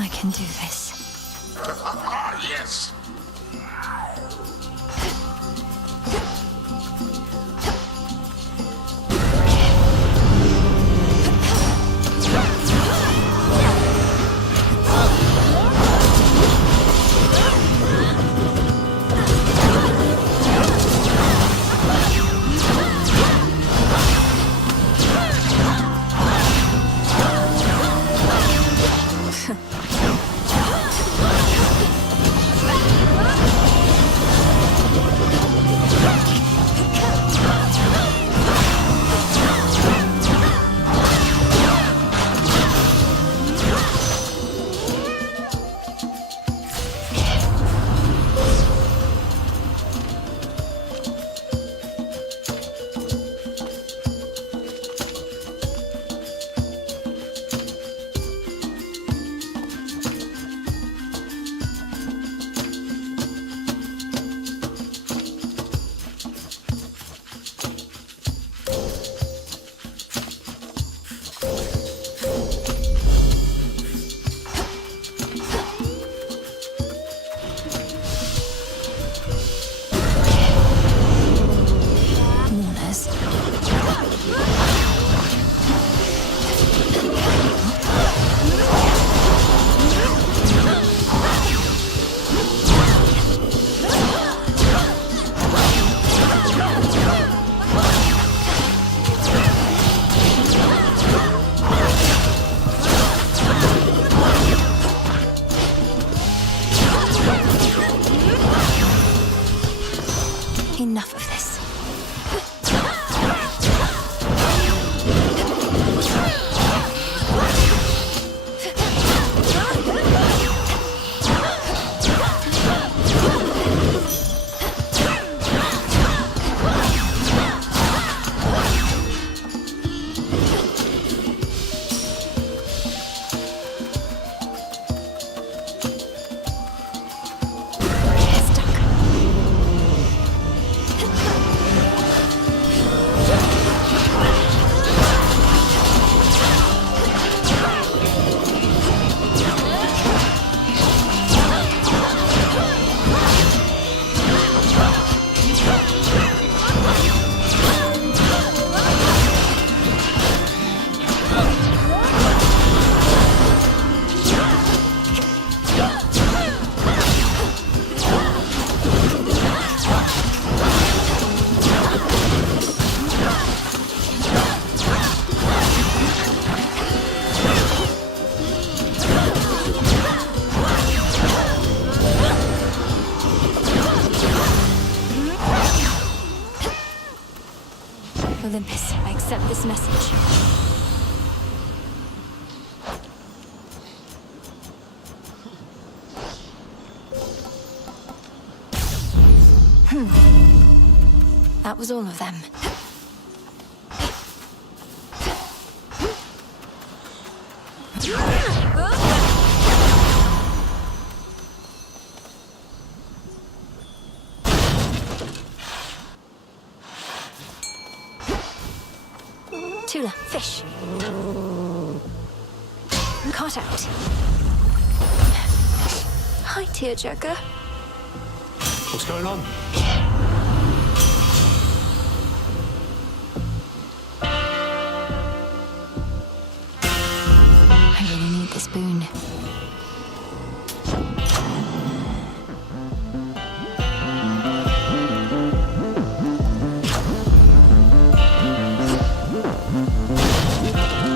I can do this. Yes. Mourners. Enough of this. Olympus, I accept this message. That was all of them. Tula, fish. Caught out. Hi, tearjerker. What's going on? I really need this boon.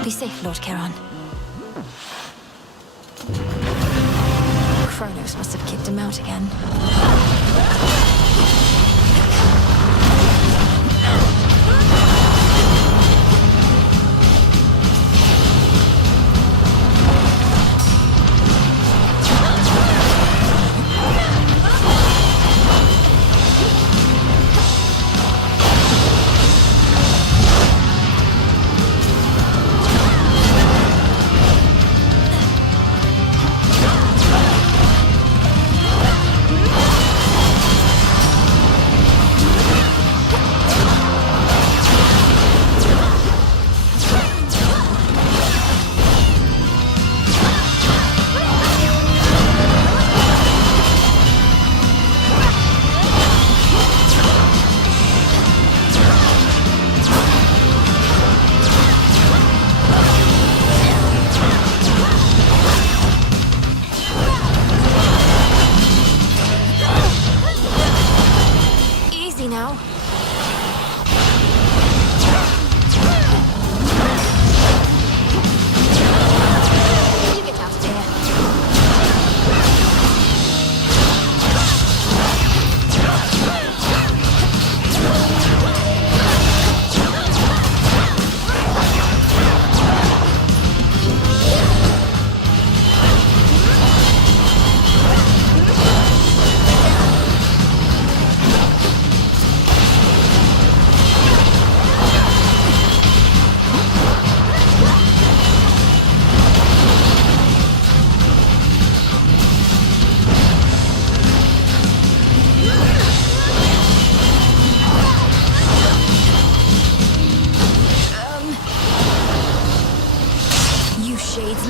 Be safe, Lord Charon. Kronos must have kicked him out again.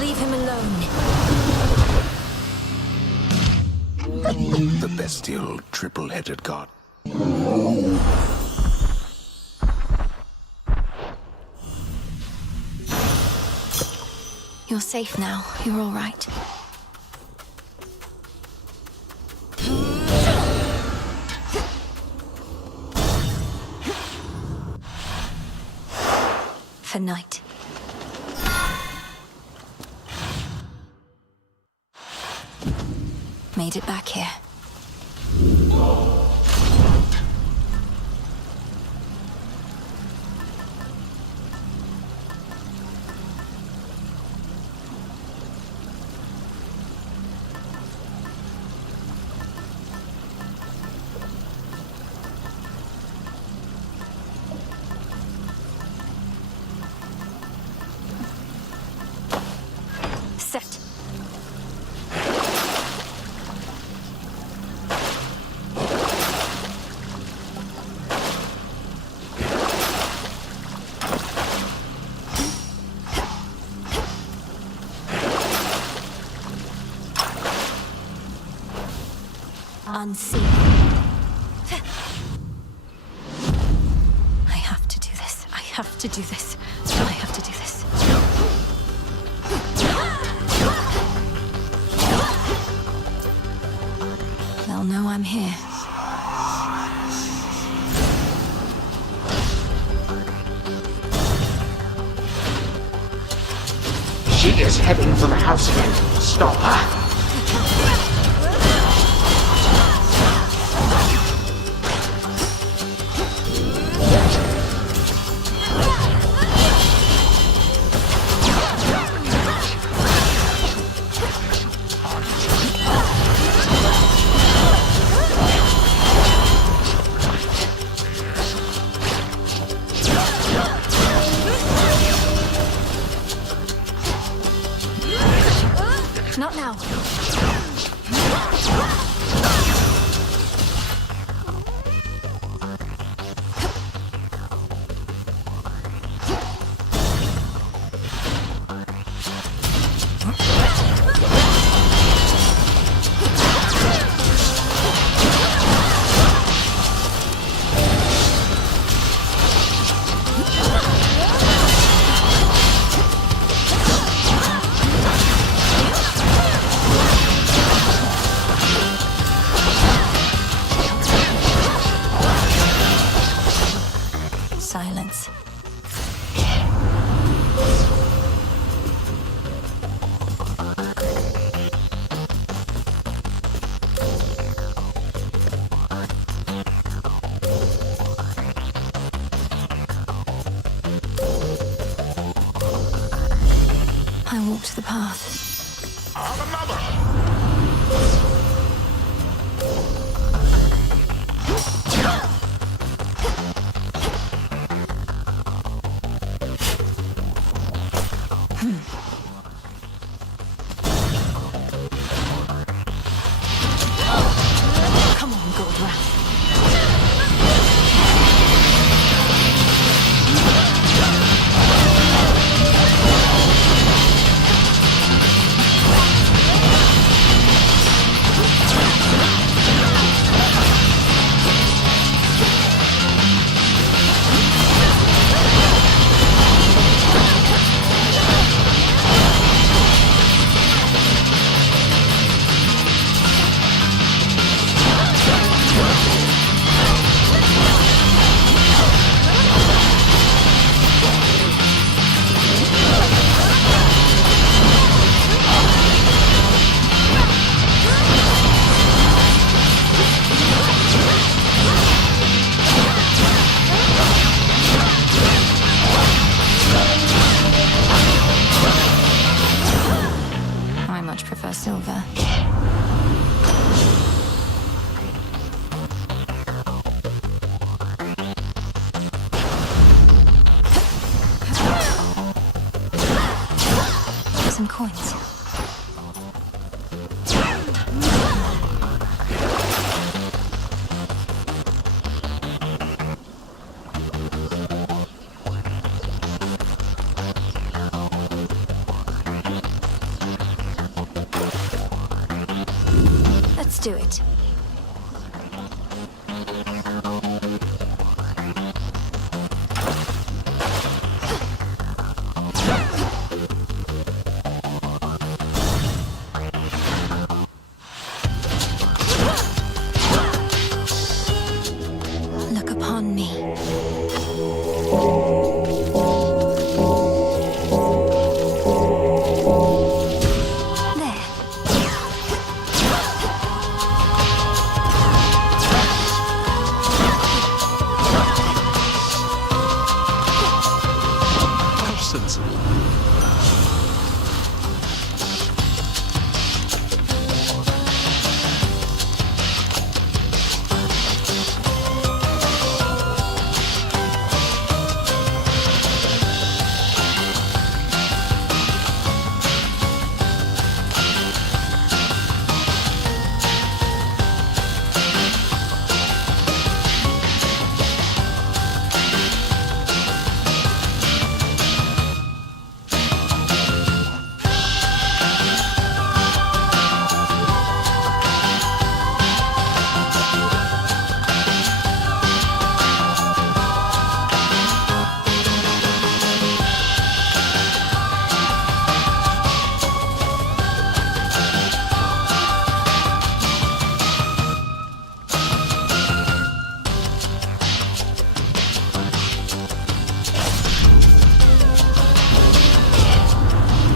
Leave him alone. The bestial triple-headed god. You're safe now. You're all right. For night. Made it back here. Set. Unseen. I have to do this. I have to do this. I have to do this. They'll know I'm here. She is heading for the house again. Stop her. Not now. Silence. I walked the path. Our mother! Come on, Goldwrath. I much prefer silver. Some coins. do it. Look upon me. Nonsense.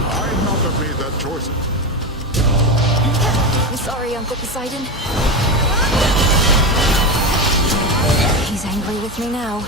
I'd not have made that choice. I'm sorry, Uncle Poseidon. He's angry with me now.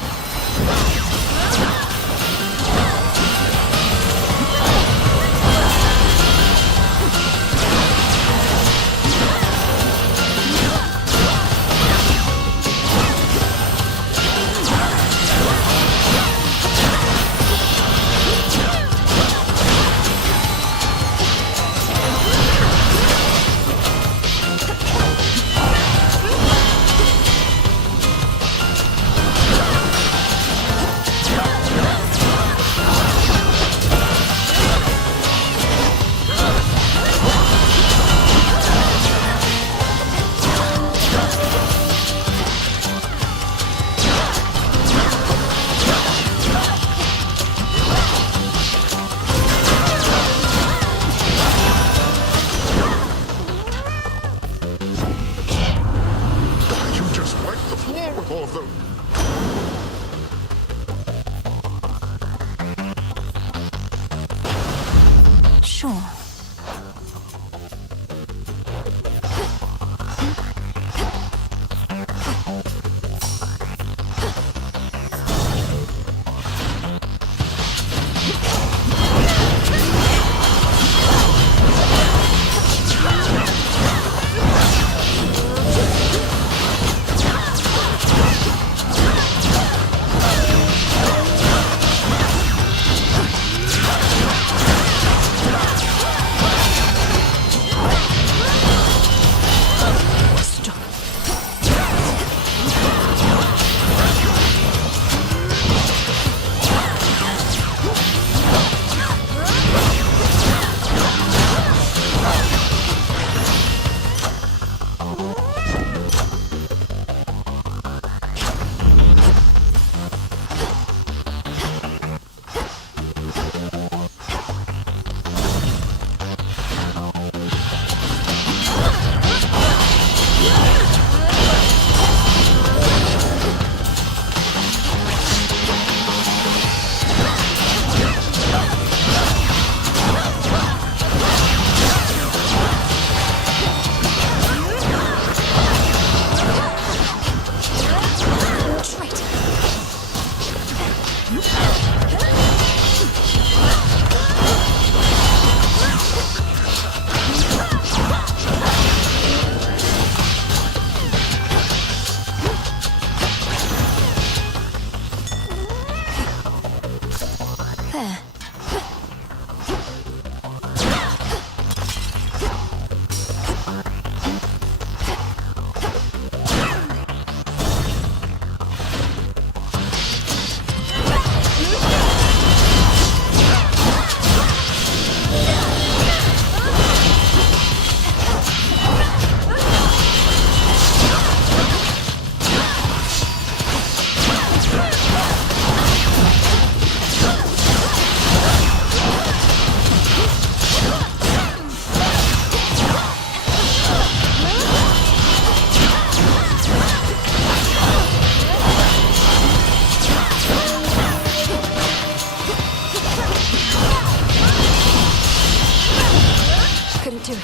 do it.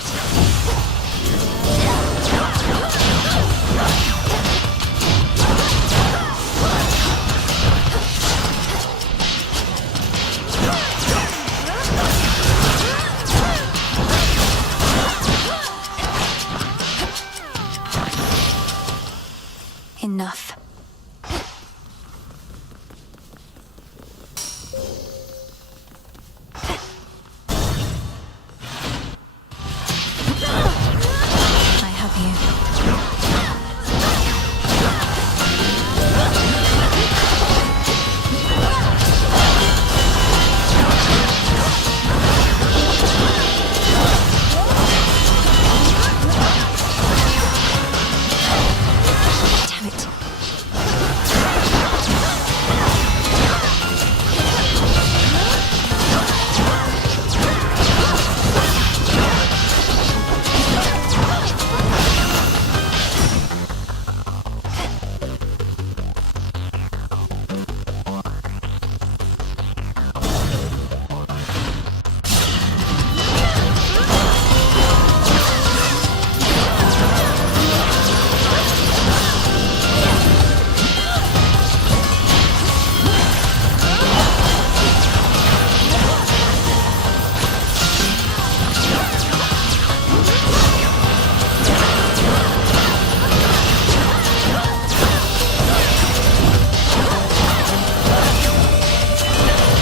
Enough. I have you. Damn it.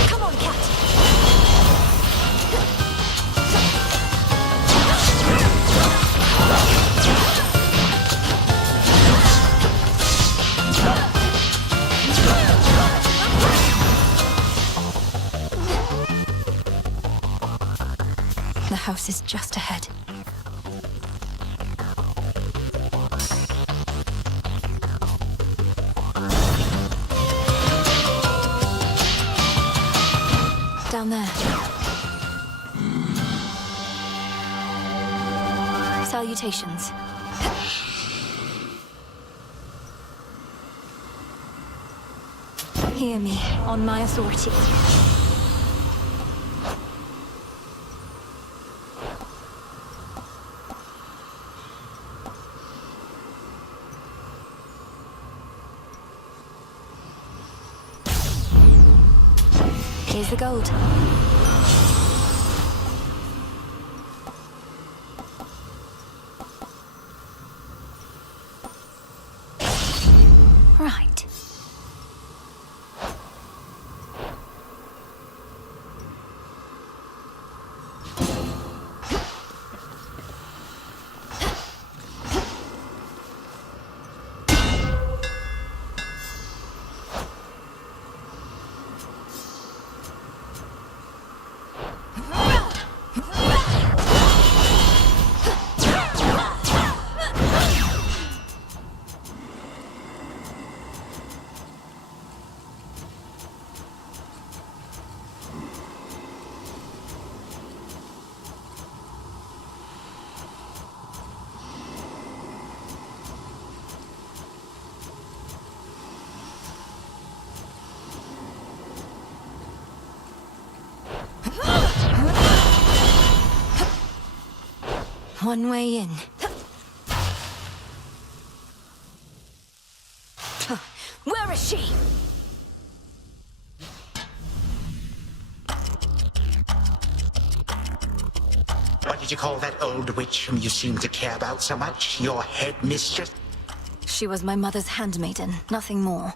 Come on, cat. The house is just ahead. Down there. Salutations. Hear me, on my authority. Here's the gold. Right. One way in. Where is she? What did you call that old witch whom you seem to care about so much? Your head mistress? She was my mother's handmaiden, nothing more.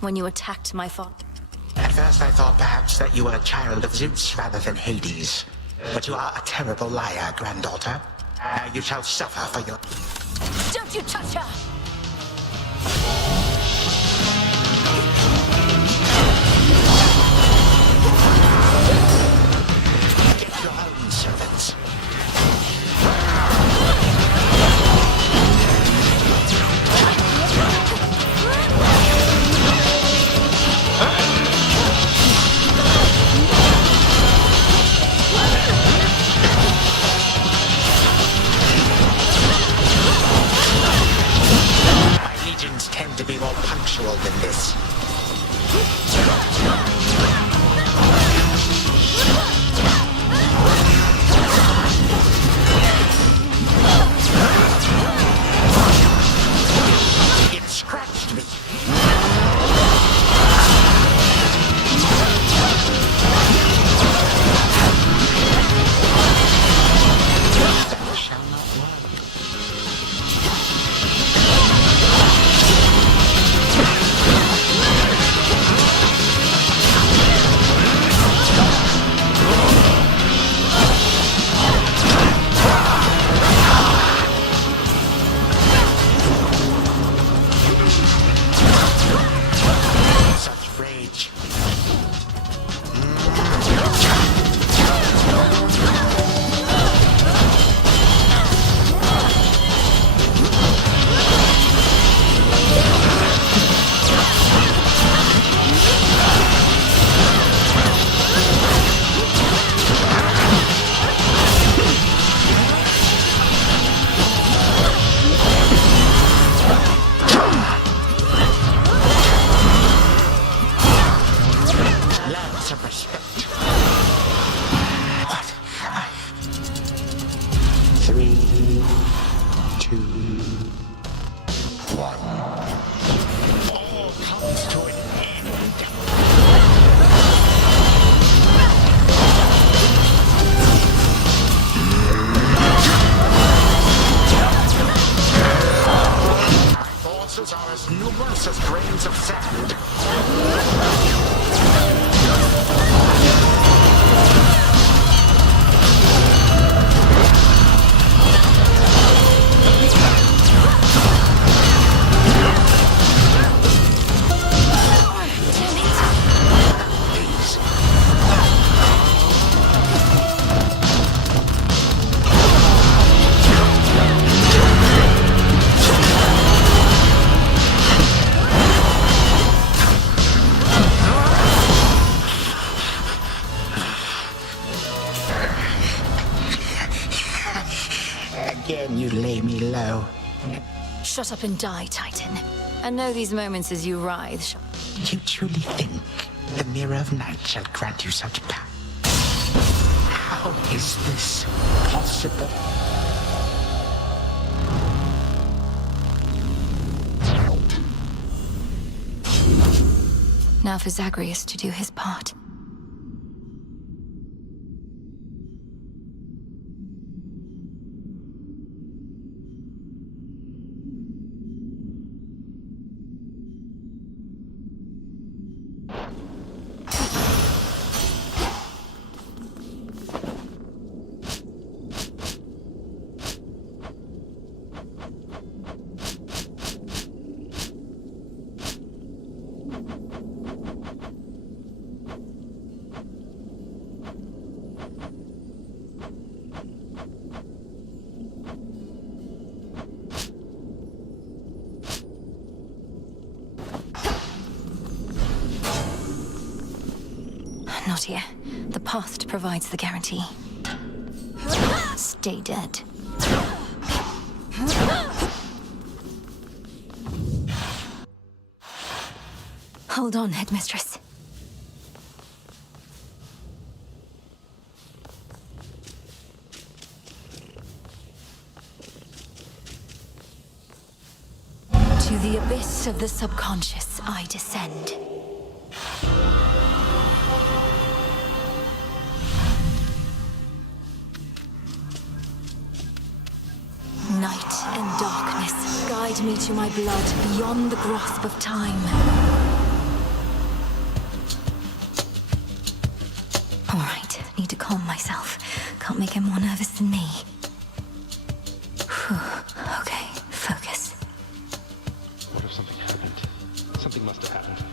When you attacked my father. At first I thought perhaps that you were a child of Zeus rather than Hades. But you are a terrible liar, granddaughter. Now you shall suffer for your... Don't you touch her! Get your own servants. Tend to be more punctual than this. 3, 2, 1. All comes to an end. My forces are as numerous as grains of sand. Again, you lay me low. Shut up and die, Titan. And know these moments as you writhe shall... You truly think the Mirror of Night shall grant you such power? How is this possible? Now for Zagreus to do his part. Not here. The past provides the guarantee. Stay dead. Hold on, Headmistress. To the abyss of the subconscious, I descend. Night and darkness guide me to my blood beyond the grasp of time. All right, need to calm myself. Can't make him more nervous than me. Whew. Okay, focus. What if something happened? Something must have happened.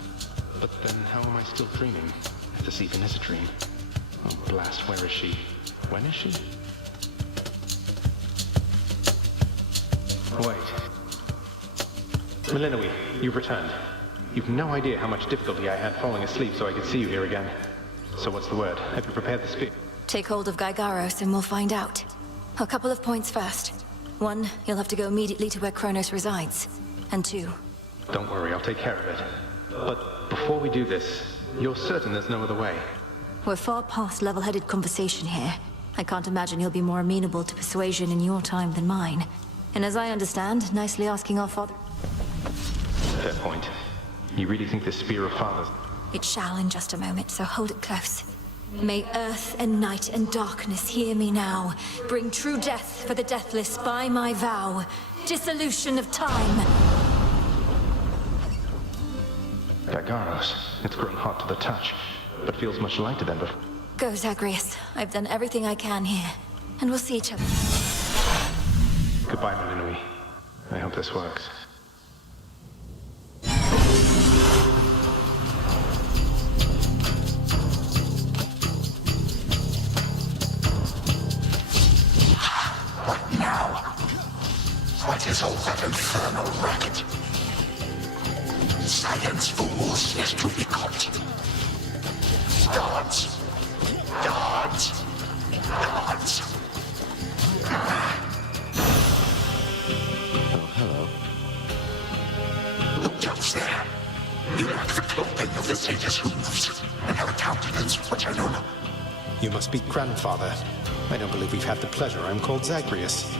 But then how am I still dreaming? If this even is a dream. Oh, blast, where is she? When is she? Wait. Milinoe, you've returned. You've no idea how much difficulty I had falling asleep so I could see you here again. So what's the word? Have you prepared the spear? Take hold of Gygaros and we'll find out. A couple of points first. 1, you'll have to go immediately to where Kronos resides. And 2... Don't worry, I'll take care of it. But before we do this, you're certain there's no other way? We're far past level-headed conversation here. I can't imagine he'll be more amenable to persuasion in your time than mine. And as I understand, nicely asking our father... Fair point. You really think this spear of father's... It shall in just a moment, so hold it close. May earth and night and darkness hear me now. Bring true death for the deathless by my vow. Dissolution of time. Gygaros, it's grown hot to the touch, but feels much lighter than before. Go, Zagreus. I've done everything I can here. And we'll see each other. Goodbye, Milinoe. I hope this works. What now? What is all that infernal racket? Science fools is to be caught. Dodge. Dodge. Dodge. Oh, hello. Look just there. You lack the clothing of the sage's hooves, and have a countenance which I know not. You must be grandfather. I don't believe we've had the pleasure. I'm called Zagreus.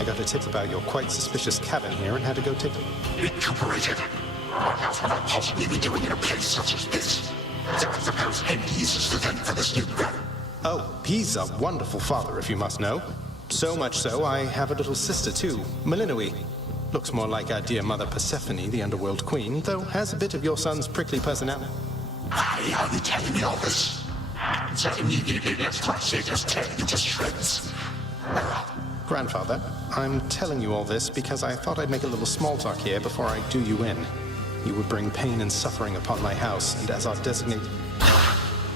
I got a tip about your quite suspicious cabin here and had to go take it. Recuperated. What else would I possibly be doing in a place such as this? So I suppose Hades is to thank for this new brother. Oh, he's a wonderful father, if you must know. So much so, I have a little sister, too, Melinoe. Looks more like our dear mother Persephone, the underworld queen, though has a bit of your son's prickly personality. Why are you telling me all this? So immediately lest my just tear you to shreds. Grandfather, I'm telling you all this because I thought I'd make a little small talk here before I do you in. You would bring pain and suffering upon my house, and as our designated...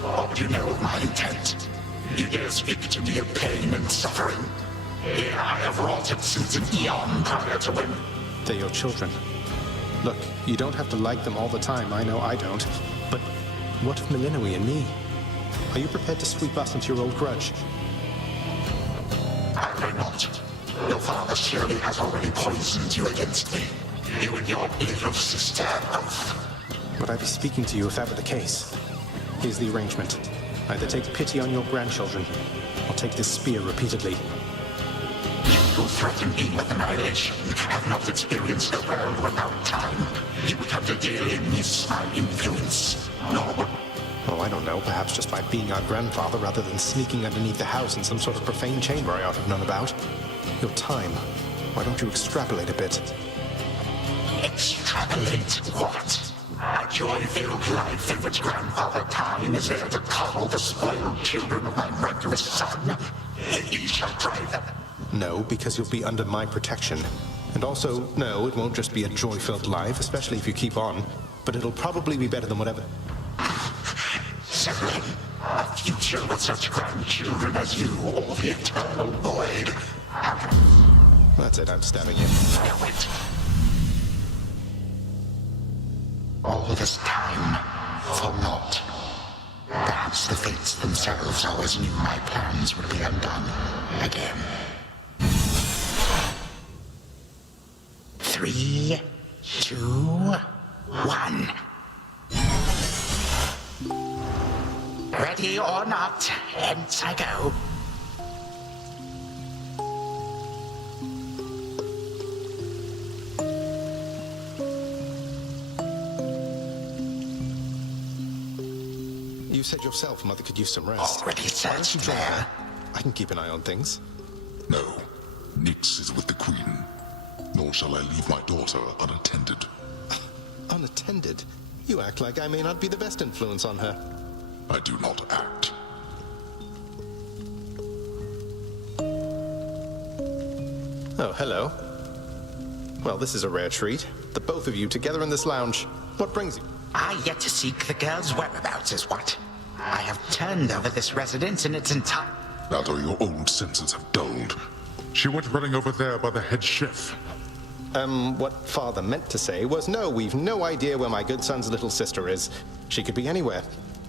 What do you know of my intent? You dare speak to me of pain and suffering? Here I have wrought it since an eon prior to when... They're your children. Look, you don't have to like them all the time, I know I don't. But what of Melinoe and me? Are you prepared to sweep us into your old grudge? I will not. Your father surely has already poisoned you against me. You and your little sister both. Would I be speaking to you if that were the case? Here's the arrangement. Either take pity on your grandchildren, or take this spear repeatedly. You who threaten me with annihilation have not experienced the world without time. You would have to daily miss my influence. No. Oh, I don't know. Perhaps just by being our grandfather rather than sneaking underneath the house in some sort of profane chamber I ought to have known about. Your time. Why don't you extrapolate a bit? Extrapolate what? A joy-filled life in which Grandfather Time is there to coddle the spoiled children of my murderous son. He shall drive them. No, because you'll be under my protection. And also, no, it won't just be a joy-filled life, especially if you keep on. But it'll probably be better than whatever... Settling a future with such grandchildren as you, or the eternal void. That's it, I'm stabbing you. Wait. All this time, for naught. Perhaps the fates themselves always knew my plans would be undone again. 3, 2, 1. Ready or not, hence I go. You said yourself Mother could use some rest. Already Why don't you searched join there. her? I can keep an eye on things. No, Nyx is with the Queen. Nor shall I leave my daughter unattended. Unattended? You act like I may not be the best influence on her. I do not act. Oh, hello. Well, this is a rare treat. The both of you together in this lounge. What brings you? I yet to seek the girl's whereabouts is what. I have turned over this residence in its entire... That or your old senses have dulled. She went running over there by the head chef. What Father meant to say was, no, we've no idea where my good son's little sister is. She could be anywhere.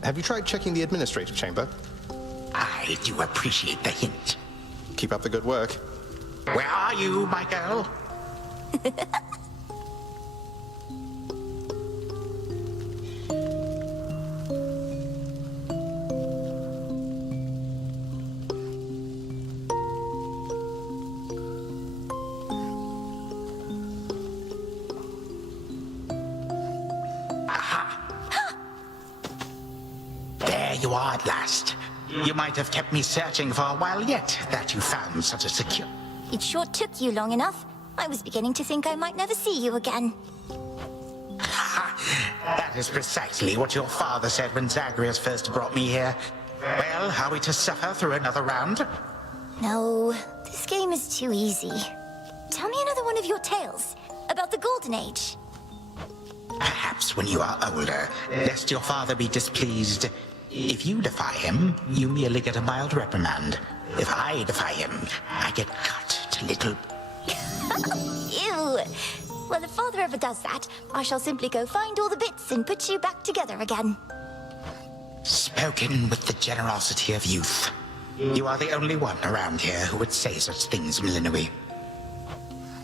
Have you tried checking the administrative chamber? I do appreciate the hint. Keep up the good work. Where are you, my girl? There you are at last. You might have kept me searching for a while yet, that you found such a secure... It sure took you long enough. I was beginning to think I might never see you again. That is precisely what your father said when Zagreus first brought me here. Well, are we to suffer through another round? No, this game is too easy. Tell me another one of your tales about the Golden Age. Perhaps when you are older, lest your father be displeased. If you defy him, you merely get a mild reprimand. If I defy him, I get cut to little... Ew! Well, if Father ever does that, I shall simply go find all the bits and put you back together again. Spoken with the generosity of youth. You are the only one around here who would say such things, Melinoe.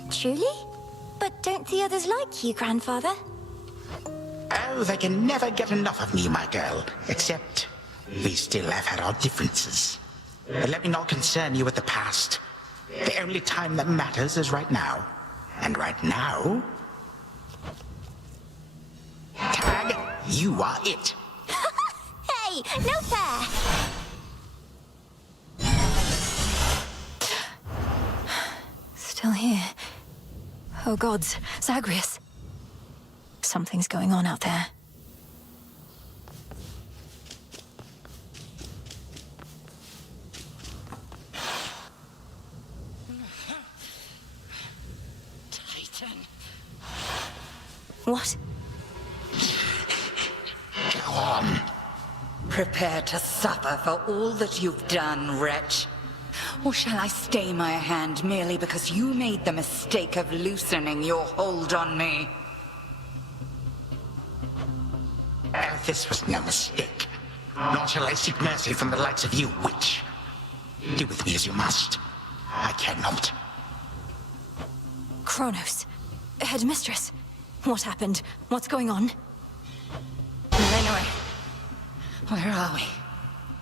Truly? But don't the others like you, Grandfather? Oh, they can never get enough of me, my girl. Except, we still have had our differences. But let me not concern you with the past. The only time that matters is right now. And right now... Tag, you are it. Hey, no fair! Still here. Oh gods, Zagreus. Something's going on out there. Titan. What? Go on. Prepare to suffer for all that you've done, wretch. Or shall I stay my hand merely because you made the mistake of loosening your hold on me? This was no mistake. Nor shall I seek mercy from the likes of you, witch. Do with me as you must. I cannot. Kronos. Headmistress. What happened? What's going on? Anyway, where are we?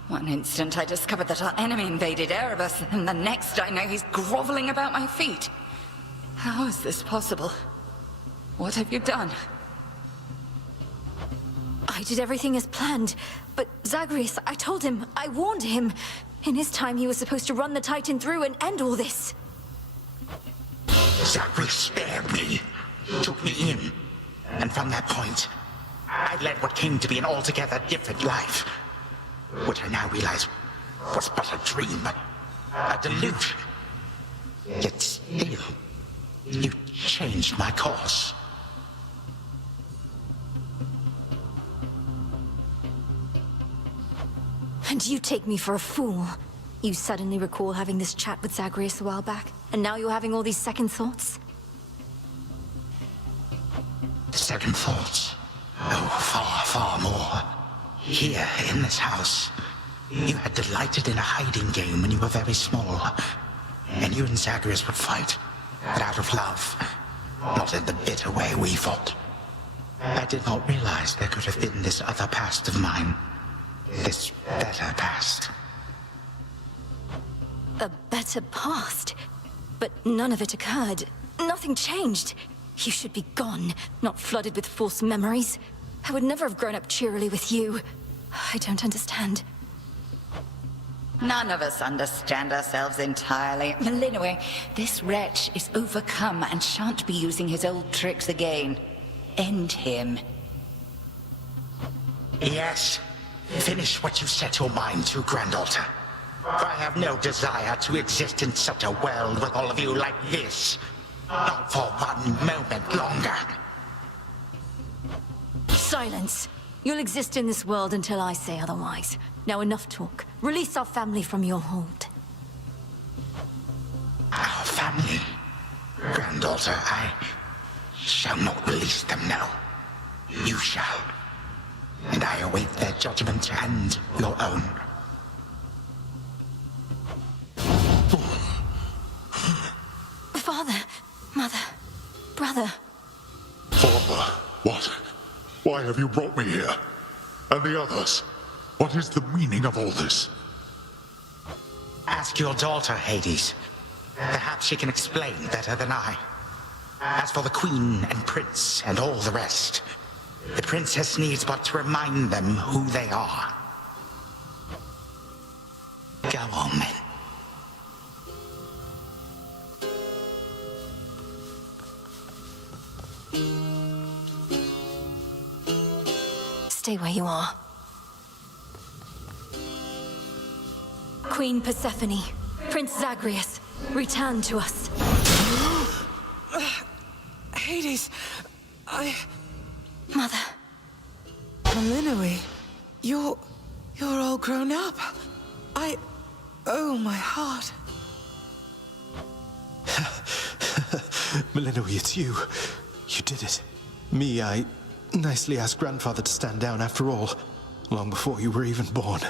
One instant I discovered that our enemy invaded Erebus, and the next I know he's groveling about my feet. How is this possible? What have you done? I did everything as planned, but Zagreus, I told him, I warned him. In his time, he was supposed to run the Titan through and end all this. Zagreus spared me, took me in, and from that point, I led what came to be an altogether different life, which I now realize was but a dream, a delusion. Yet still, you changed my course. And you take me for a fool. You suddenly recall having this chat with Zagreus a while back, and now you're having all these second thoughts? Second thoughts? Oh, far, far more. Here, in this house, you had delighted in a hiding game when you were very small. And you and Zagreus would fight, but out of love, not in the bitter way we fought. I did not realize there could have been this other past of mine. This better past. A better past? But none of it occurred. Nothing changed. You should be gone, not flooded with false memories. I would never have grown up cheerily with you. I don't understand. None of us understand ourselves entirely. Anyway, this wretch is overcome and shan't be using his old tricks again. End him. Yes. Finish what you set your mind to, Granddaughter. For I have no desire to exist in such a world with all of you like this. Not for one moment longer. Silence. You'll exist in this world until I say otherwise. Now enough talk. Release our family from your hold. Our family? Granddaughter, I shall not release them now. You shall. And I await their judgment and your own. Father, mother, brother. Father, what? Why have you brought me here? And the others? What is the meaning of all this? Ask your daughter, Hades. Perhaps she can explain better than I. As for the Queen and Prince and all the rest, the Princess needs but to remind them who they are. Go on, then. Stay where you are. Queen Persephone, Prince Zagreus, return to us. Hades, Mother. Melinoe, you're all grown up. Oh, my heart. Melinoe, it's you. You did it. Me, I nicely asked Grandfather to stand down after all, long before you were even born.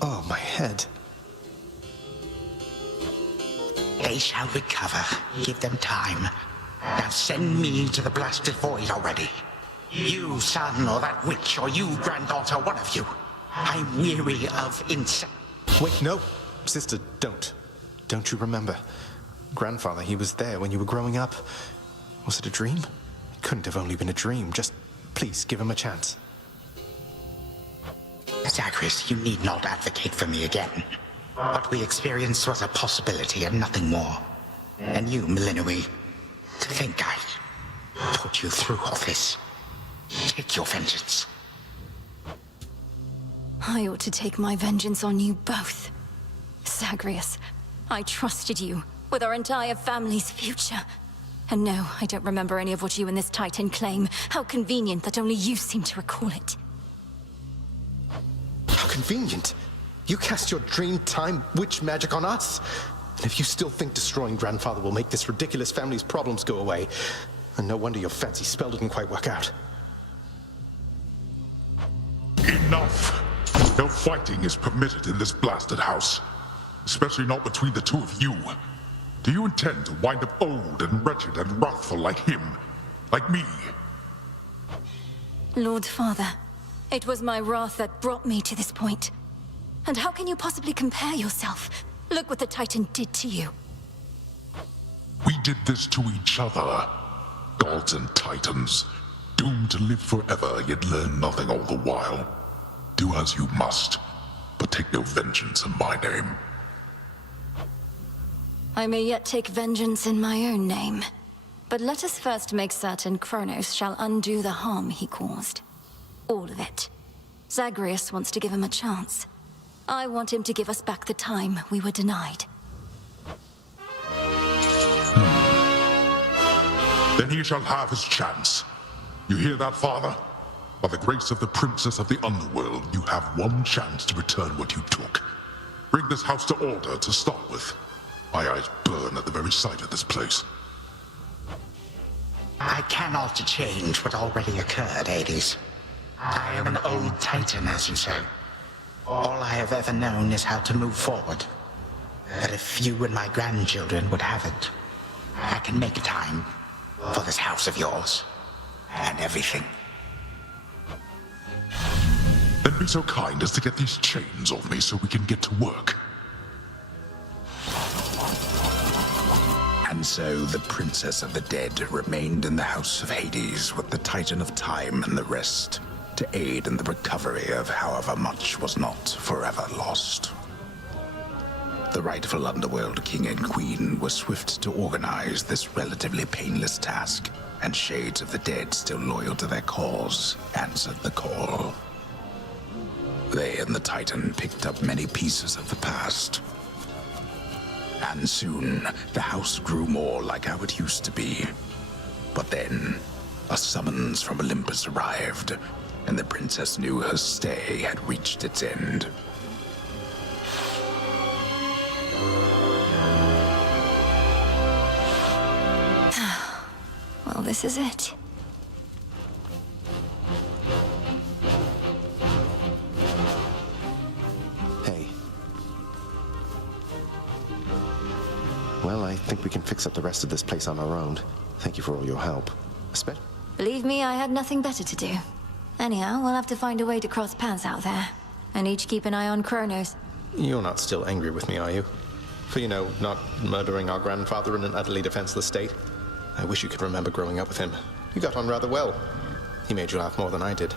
Oh, my head. They shall recover. Give them time. Now send me to the blasted void already. You, son, or that witch, or you, granddaughter, one of you. I'm weary of insect. Wait, no. Sister, don't. Don't you remember? Grandfather, he was there when you were growing up. Was it a dream? It couldn't have only been a dream. Just, please, give him a chance. Zagreus, you need not advocate for me again. What we experienced was a possibility and nothing more. And you, Milinoe, to think I put you through all this. Take your vengeance. I ought to take my vengeance on you both. Zagreus, I trusted you with our entire family's future. And no, I don't remember any of what you and this Titan claim. How convenient that only you seem to recall it. How convenient. You cast your dream time witch magic on us. And if you still think destroying Grandfather will make this ridiculous family's problems go away, then no wonder your fancy spell didn't quite work out. Enough! No fighting is permitted in this blasted house. Especially not between the two of you. Do you intend to wind up old and wretched and wrathful like him? Like me? Lord Father, it was my wrath that brought me to this point. And how can you possibly compare yourself? Look what the Titan did to you. We did this to each other. Gods and titans, doomed to live forever, yet learn nothing all the while. Do as you must, but take no vengeance in my name. I may yet take vengeance in my own name. But let us first make certain Kronos shall undo the harm he caused. All of it. Zagreus wants to give him a chance. I want him to give us back the time we were denied. Then he shall have his chance. You hear that, Father? By the grace of the Princess of the Underworld, you have one chance to return what you took. Bring this house to order to start with. My eyes burn at the very sight of this place. I cannot change what already occurred, Hades. I am an old Titan, as you say. All I have ever known is how to move forward. But if you and my grandchildren would have it, I can make time for this house of yours and everything. Then be so kind as to get these chains off me so we can get to work. And so the Princess of the Dead remained in the House of Hades with the Titan of Time and the rest, to aid in the recovery of however much was not forever lost. The rightful Underworld King and Queen were swift to organize this relatively painless task, and shades of the dead still loyal to their cause answered the call. They and the Titan picked up many pieces of the past. And soon, the house grew more like how it used to be. But then, a summons from Olympus arrived, and the princess knew her stay had reached its end. Well, this is it. Hey. Well, I think we can fix up the rest of this place on our own. Thank you for all your help. Believe me, I had nothing better to do. Anyhow, we'll have to find a way to cross paths out there. And each keep an eye on Kronos. You're not still angry with me, are you? For, not murdering our grandfather in an utterly defenseless state? I wish you could remember growing up with him. You got on rather well. He made you laugh more than I did.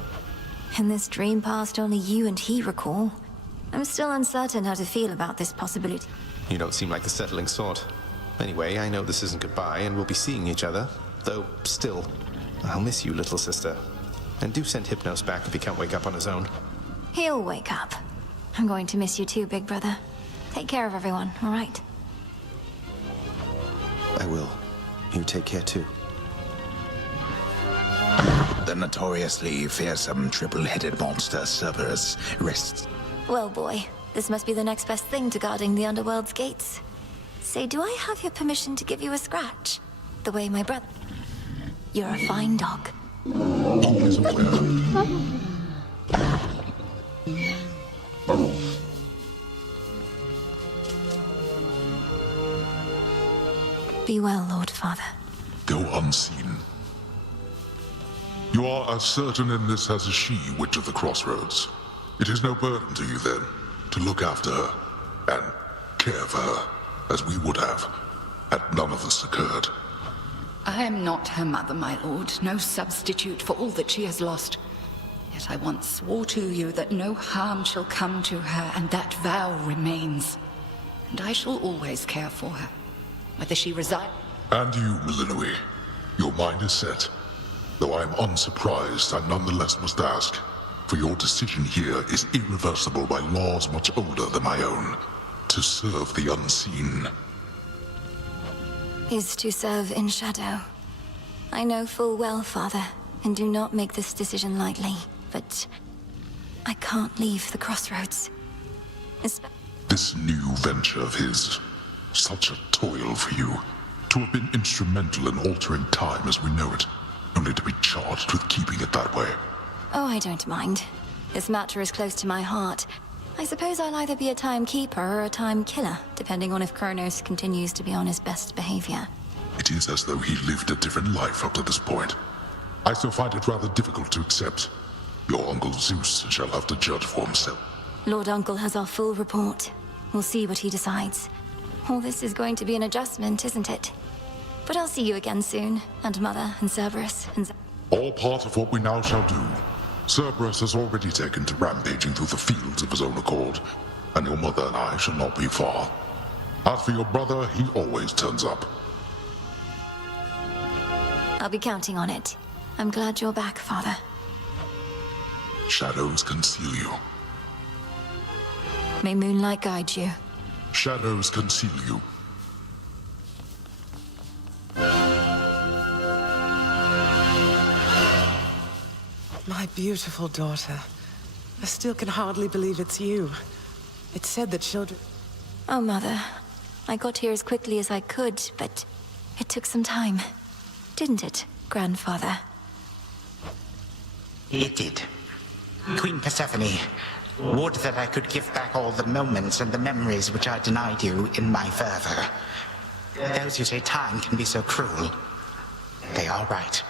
In this dream past only you and he recall. I'm still uncertain how to feel about this possibility. You don't seem like the settling sort. Anyway, I know this isn't goodbye, and we'll be seeing each other. Though, still, I'll miss you, little sister. And do send Hypnos back if he can't wake up on his own. He'll wake up. I'm going to miss you too, big brother. Take care of everyone, all right? I will. You take care too. The notoriously fearsome triple-headed monster Cerberus rests. Well, boy, this must be the next best thing to guarding the Underworld's gates. Say, do I have your permission to give you a scratch? The way my brother... You're a fine dog. He is aware. Be well, Lord Father. Go unseen. You are as certain in this as is she, Witch of the Crossroads. It is no burden to you, then, to look after her, and care for her, as we would have, had none of this occurred. I am not her mother, my lord, no substitute for all that she has lost. Yet I once swore to you that no harm shall come to her, and that vow remains. And I shall always care for her, whether she reside... And you, Milinoe, your mind is set. Though I am unsurprised, I nonetheless must ask, for your decision here is irreversible by laws much older than my own. To serve the unseen. Is to serve in shadow. I know full well, Father, and do not make this decision lightly, but I can't leave the crossroads. This new venture of his, such a toil for you. To have been instrumental in altering time as we know it, only to be charged with keeping it that way. Oh, I don't mind. This matter is close to my heart. I suppose I'll either be a timekeeper or a time killer, depending on if Kronos continues to be on his best behavior. It is as though he lived a different life up to this point. I still find it rather difficult to accept. Your Uncle Zeus shall have to judge for himself. Lord Uncle has our full report. We'll see what he decides. All this is going to be an adjustment, isn't it? But I'll see you again soon, and Mother, and Cerberus, and... All part of what we now shall do. Cerberus has already taken to rampaging through the fields of his own accord, and your mother and I shall not be far. As for your brother, he always turns up. I'll be counting on it. I'm glad you're back, Father. Shadows conceal you. May moonlight guide you. Shadows conceal you. My beautiful daughter. I still can hardly believe it's you. It's said that children... Oh, Mother. I got here as quickly as I could, but it took some time. Didn't it, Grandfather? It did. Queen Persephone, would that I could give back all the moments and the memories which I denied you in my fervor. Those who say time can be so cruel, they are right.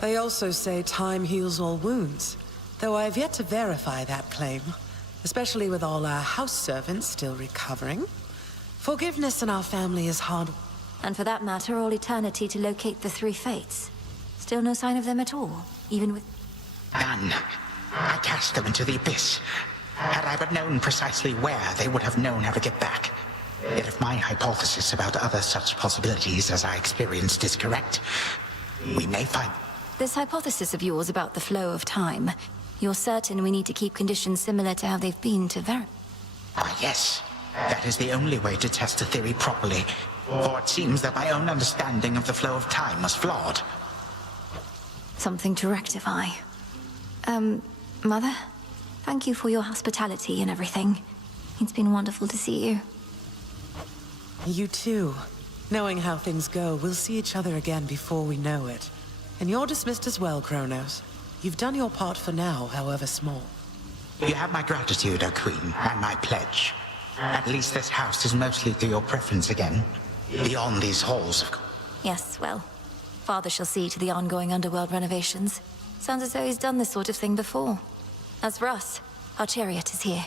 They also say time heals all wounds, though I have yet to verify that claim, especially with all our house servants still recovering. Forgiveness in our family is hard. And for that matter, all eternity to locate the three fates. Still no sign of them at all, even with... None. I cast them into the abyss. Had I but known precisely where, they would have known how to get back. Yet if my hypothesis about other such possibilities as I experienced is correct, we may find... This hypothesis of yours about the flow of time, you're certain we need to keep conditions similar to how they've been to Why, yes. That is the only way to test a theory properly. For it seems that my own understanding of the flow of time was flawed. Something to rectify. Mother? Thank you for your hospitality and everything. It's been wonderful to see you. You too. Knowing how things go, we'll see each other again before we know it. And you're dismissed as well, Kronos. You've done your part for now, however small. You have my gratitude, O Queen, and my pledge. At least this house is mostly to your preference again. Beyond these halls, of course. Yes, well, Father shall see to the ongoing underworld renovations. Sounds as though he's done this sort of thing before. As for us, our chariot is here.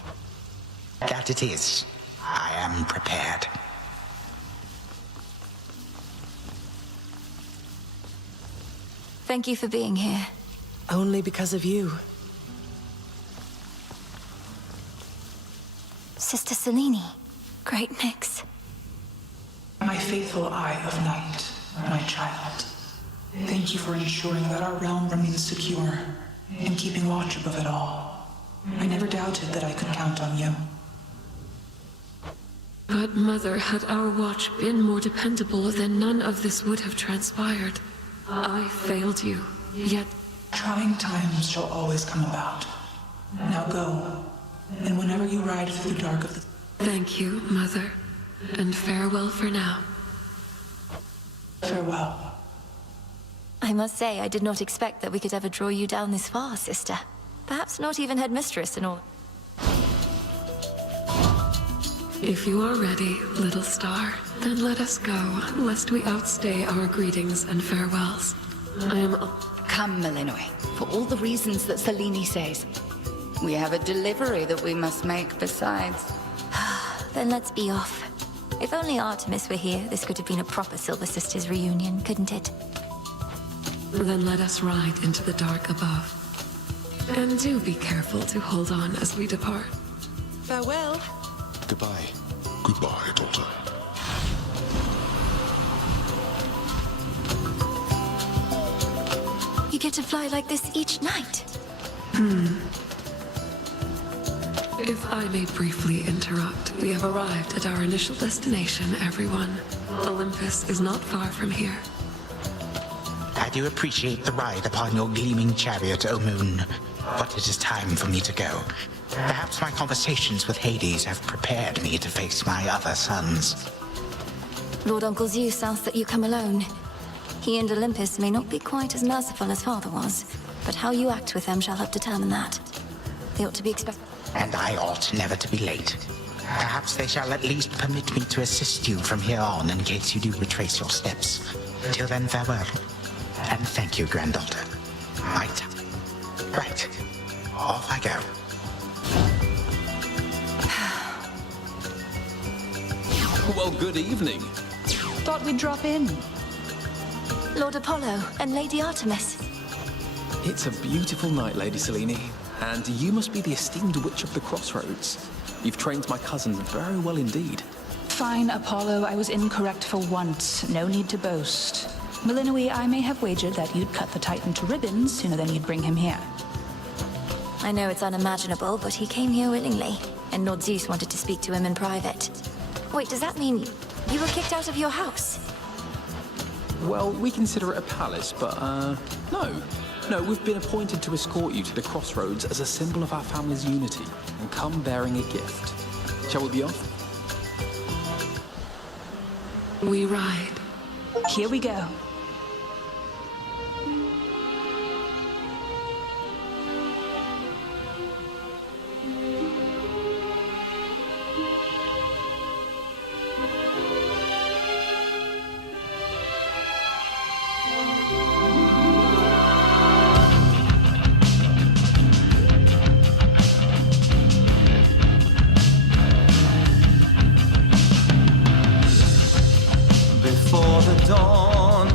That it is. I am prepared. Thank you for being here. Only because of you. Sister Selene. Great mix. My faithful Eye of Night, my child. Thank you for ensuring that our realm remains secure and keeping watch above it all. I never doubted that I could count on you. But Mother, had our watch been more dependable, then none of this would have transpired. I failed you, yet... Trying times shall always come about. Now go, and whenever you ride through the dark of the... Thank you, Mother, and farewell for now. Farewell. I must say, I did not expect that we could ever draw you down this far, sister. Perhaps not even headmistress and all. If you are ready, little star, then let us go, lest we outstay our greetings and farewells. I am... Come, Milinoe, for all the reasons that Selene says. We have a delivery that we must make besides. Then let's be off. If only Artemis were here, this could have been a proper Silver Sisters reunion, couldn't it? Then let us ride into the dark above. And do be careful to hold on as we depart. Farewell. Goodbye. Goodbye, daughter. You get to fly like this each night. If I may briefly interrupt, we have arrived at our initial destination, everyone. Olympus is not far from here. I do appreciate the ride upon your gleaming chariot, O Moon, but it is time for me to go. Perhaps my conversations with Hades have prepared me to face my other sons. Lord Uncle Zeus asks that you come alone. He and Olympus may not be quite as merciful as Father was, but how you act with them shall help determine that. They ought to be expected. And I ought never to be late. Perhaps they shall at least permit me to assist you from here on in case you do retrace your steps. Till then, farewell. And thank you, granddaughter. Right. Right. Off I go. Well, good evening. Thought we'd drop in. Lord Apollo and Lady Artemis. It's a beautiful night, Lady Selene. And you must be the esteemed witch of the crossroads. You've trained my cousins very well indeed. Fine, Apollo, I was incorrect for once. No need to boast. Melinoi, I may have wagered that you'd cut the Titan to ribbons sooner than you'd bring him here. I know it's unimaginable, but he came here willingly, and Lord Zeus wanted to speak to him in private. Wait, does that mean you were kicked out of your house? Well, we consider it a palace, but, no. No, we've been appointed to escort you to the crossroads as a symbol of our family's unity, and come bearing a gift. Shall we be off? We ride. Here we go. Before the dawn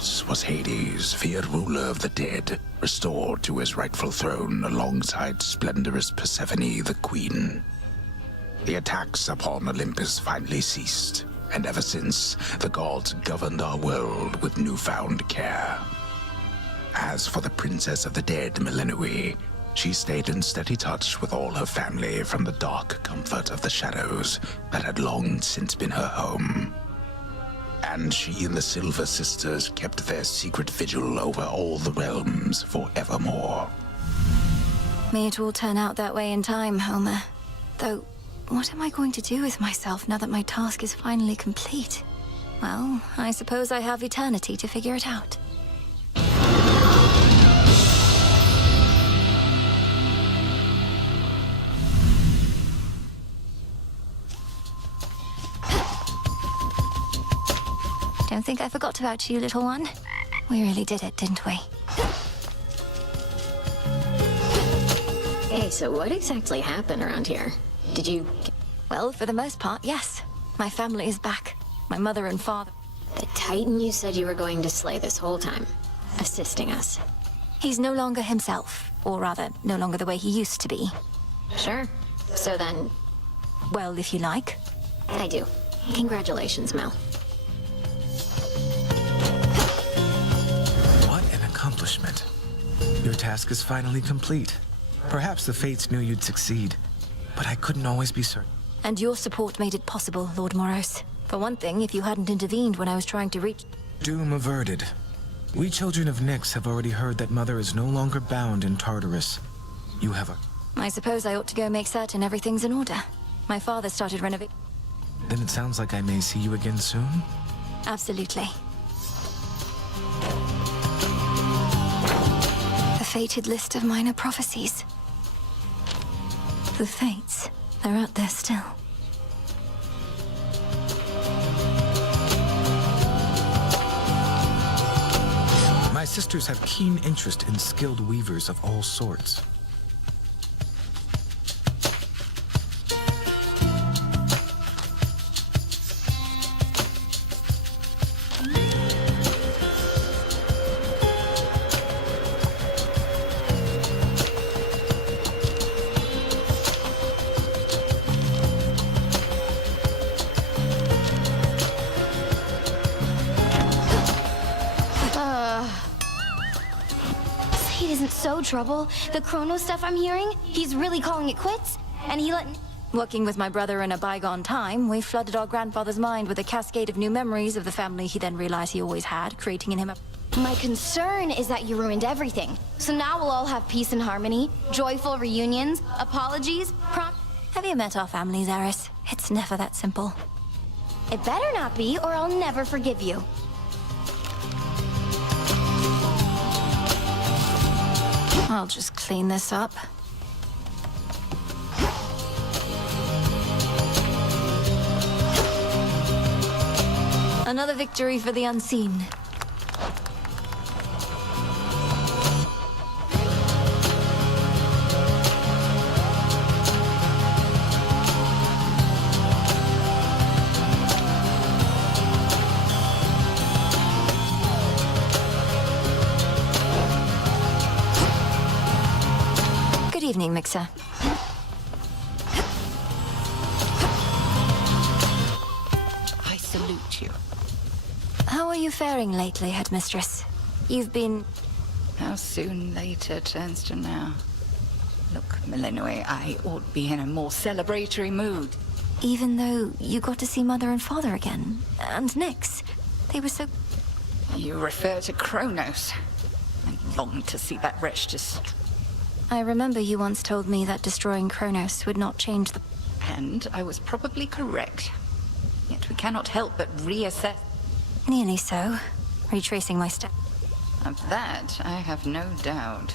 loss was Hades, feared ruler of the dead, restored to his rightful throne alongside splendorous Persephone, the queen. The attacks upon Olympus finally ceased, and ever since, the gods governed our world with newfound care. As for the princess of the dead, Melinoi, she stayed in steady touch with all her family from the dark comfort of the shadows that had long since been her home. And she and the Silver Sisters kept their secret vigil over all the realms forevermore. May it all turn out that way in time, Homer. Though, what am I going to do with myself now that my task is finally complete? Well, I suppose I have eternity to figure it out. Don't think I forgot about you, little one. We really did it, didn't we? Hey, so what exactly happened around here? Did you... Well, for the most part, yes. My family is back. My mother and father. The Titan you said you were going to slay this whole time, assisting us. He's no longer himself. Or rather, no longer the way he used to be. Sure. So then... Well, if you like. I do. Congratulations, Mel. What an accomplishment. Your task is finally complete. Perhaps the Fates knew you'd succeed, but I couldn't always be certain. And your support made it possible, Lord Moros. For one thing, if you hadn't intervened when I was trying to reach... Doom averted. We children of Nyx have already heard that Mother is no longer bound in Tartarus. You have a... I suppose I ought to go make certain everything's in order. My father started renovating... Then it sounds like I may see you again soon? Absolutely. The fated list of minor prophecies. The Fates, they're out there still. My sisters have keen interest in skilled weavers of all sorts. So trouble. The Chrono stuff I'm hearing, he's really calling it quits, and he let... Working with my brother in a bygone time, we flooded our grandfather's mind with a cascade of new memories of the family he then realized he always had, creating in him a... My concern is that you ruined everything. So now we'll all have peace and harmony, joyful reunions, apologies, Have you met our families, Eris? It's never that simple. It better not be, or I'll never forgive you. I'll just clean this up. Another victory for the unseen. Good evening, Mixer. I salute you. How are you faring lately, Headmistress? You've been... How soon later turns to now. Look, Melinoi, I ought to be in a more celebratory mood. Even though you got to see Mother and Father again, and Nyx, they were so... You refer to Kronos. I long to see that wretch just... I remember you once told me that destroying Kronos would not change the... And I was probably correct. Yet we cannot help but reassess... Nearly so. Retracing my steps. Of that, I have no doubt.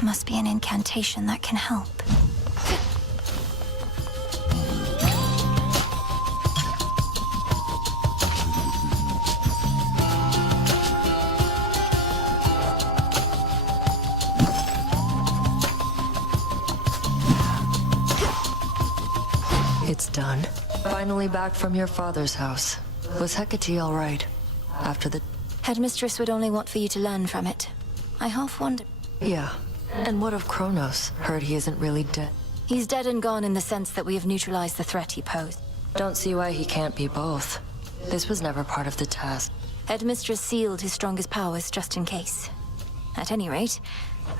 Must be an incantation that can help. It's done. Finally back from your father's house. Was Hecate all right? After the... Headmistress would only want for you to learn from it. I half wonder... Yeah. And what of Kronos? Heard he isn't really dead. He's dead and gone in the sense that we have neutralized the threat he posed. Don't see why he can't be both. This was never part of the task. Headmistress sealed his strongest powers just in case. At any rate,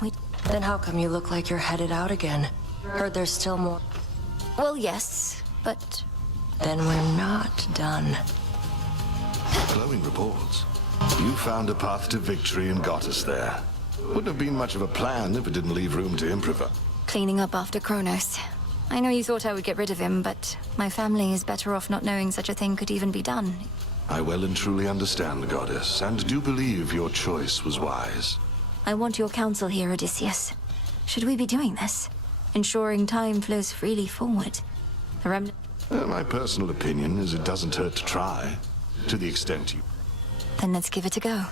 we... Then how come you look like you're headed out again? Heard there's still more... Well, yes, but... Then we're not done. Glowing reports. You found a path to victory and got us there. Wouldn't have been much of a plan if it didn't leave room to improvise. Cleaning up after Kronos. I know you thought I would get rid of him, but my family is better off not knowing such a thing could even be done. I well and truly understand, Goddess, and do believe your choice was wise. I want your counsel here, Odysseus. Should we be doing this? Ensuring time flows freely forward. The remnant... My personal opinion is it doesn't hurt to try, to the extent you... Then let's give it a go.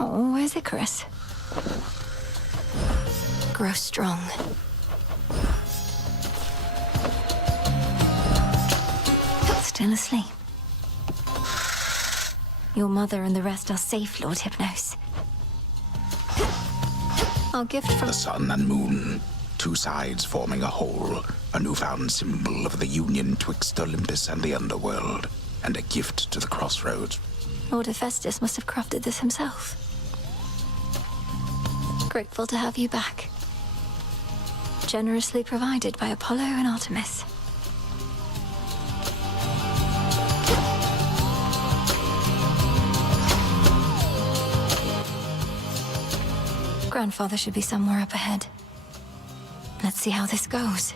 Oh, where's Icarus? Grow strong. Still asleep. Your mother and the rest are safe, Lord Hypnos. Our gift from... The sun and moon, two sides forming a whole, a newfound symbol of the union twixt Olympus and the underworld, and a gift to the crossroads. Lord Hephaestus must have crafted this himself. Grateful to have you back. Generously provided by Apollo and Artemis. Grandfather should be somewhere up ahead. Let's see how this goes.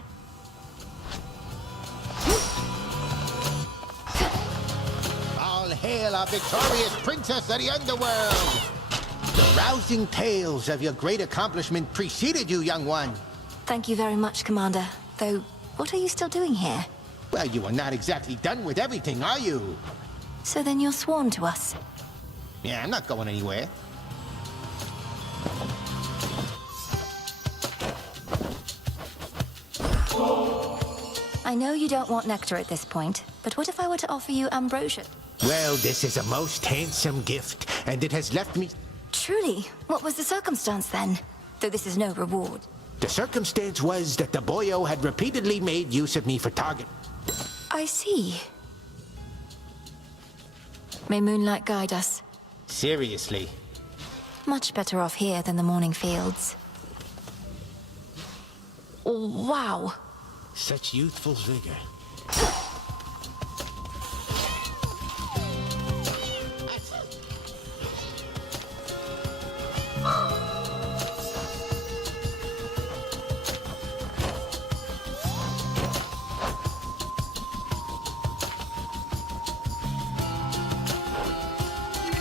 All hail our victorious princess of the underworld! The rousing tales of your great accomplishment preceded you, young one. Thank you very much, Commander. Though, what are you still doing here? Well, you are not exactly done with everything, are you? So then you're sworn to us? Yeah, I'm not going anywhere. I know you don't want nectar at this point, but what if I were to offer you ambrosia? Well, this is a most handsome gift, and it has left me... Truly? What was the circumstance then? Though this is no reward. The circumstance was that the boyo had repeatedly made use of me for target. I see. May moonlight guide us. Seriously. Much better off here than the morning fields. Wow. Such youthful vigor.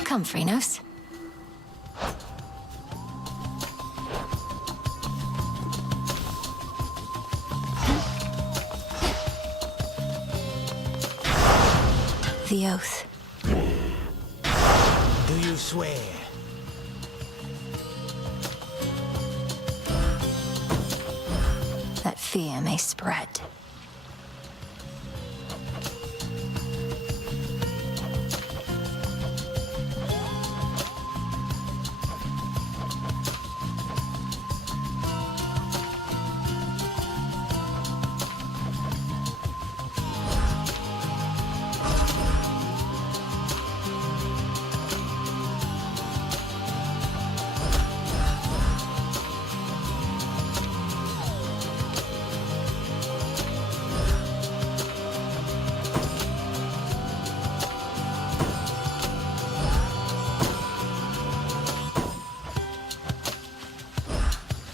Come, Phrynos. The oath. Do you swear? That fear may spread.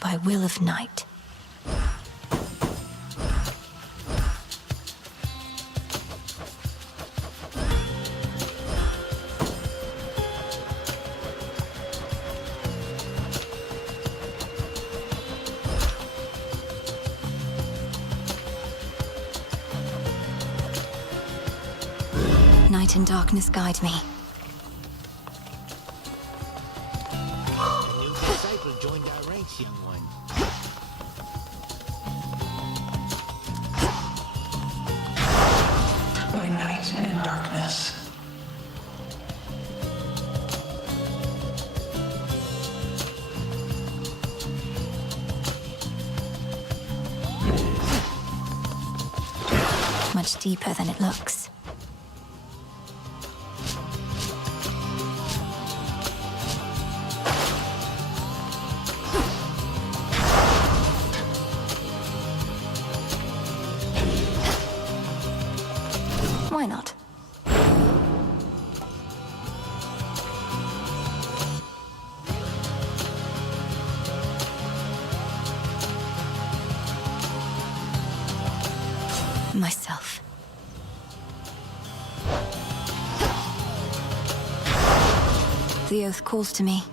By will of night. Night and darkness guide me. A new disciple joined our deeper than it looks. Why not? Myself. The oath calls to me.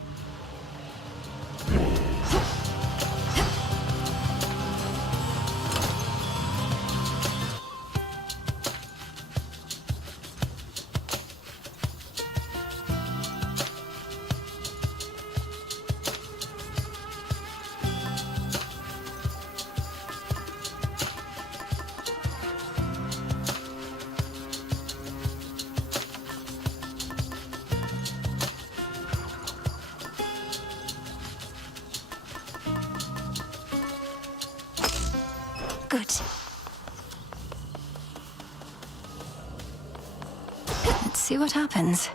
Good. Let's see what happens.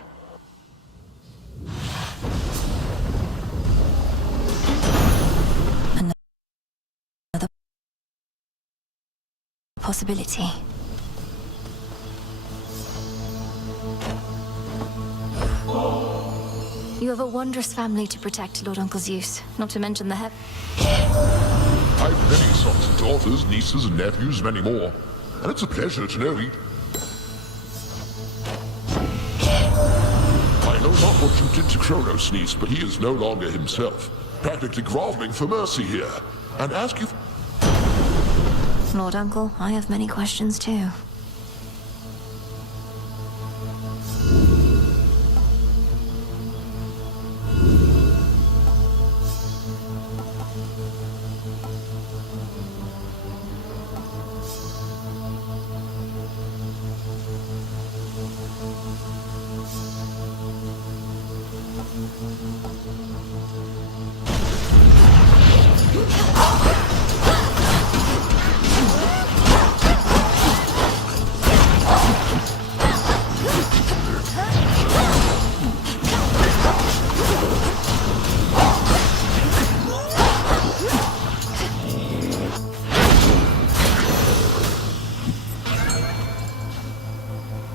Another possibility. You have a wondrous family to protect, Lord Uncle Zeus, not to mention the I've many sons and daughters, nieces and nephews, many more. And it's a pleasure to know each. I know not what you did to Kronos, niece, but he is no longer himself. Practically groveling for mercy here. And ask you... Lord Uncle, I have many questions too.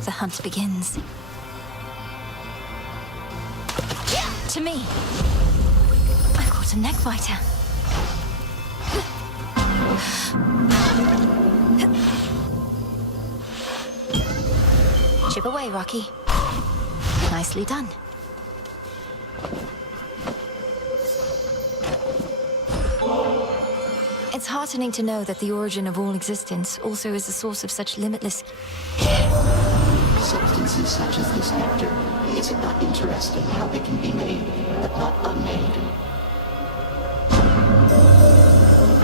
The hunt begins. To me! I've caught a neckbiter. Chip away, Rocky. Nicely done. It's heartening to know that the origin of all existence also is the source of such limitless... Substances such as this nectar, is it not interesting how they can be made, but not unmade?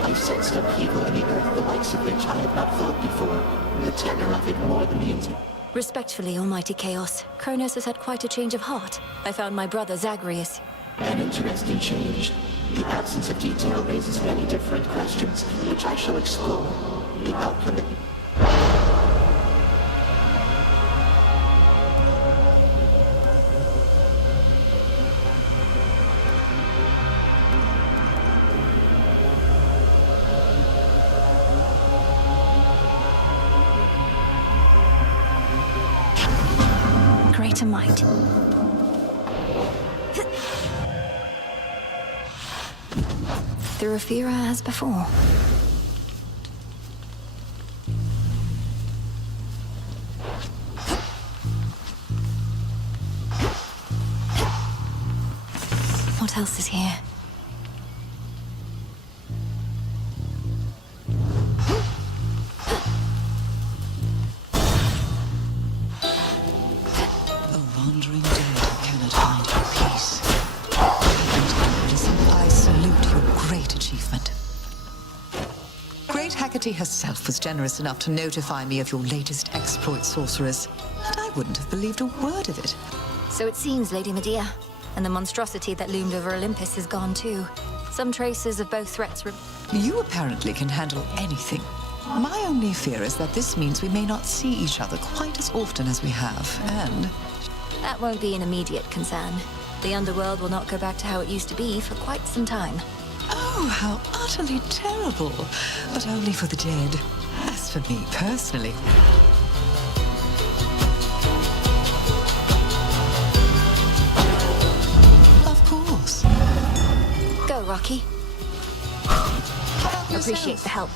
I've sensed upheaval in the earth, the likes of which I have not felt before. The tenor of it more than the Respectfully, Almighty Chaos, Kronos has had quite a change of heart. I found my brother Zagreus. An interesting change. The absence of detail raises many different questions, which I shall explore. The outcome... Greater might. Through Aphira as before. What else is here? Hecate herself was generous enough to notify me of your latest exploit, sorceress, and I wouldn't have believed a word of it. So it seems, Lady Medea. And the monstrosity that loomed over Olympus is gone too. Some traces of both threats You apparently can handle anything. My only fear is that this means we may not see each other quite as often as we have, and... That won't be an immediate concern. The underworld will not go back to how it used to be for quite some time. Oh, how utterly terrible. But only for the dead. As for me personally... Of course. Go, Rocky. Appreciate the help.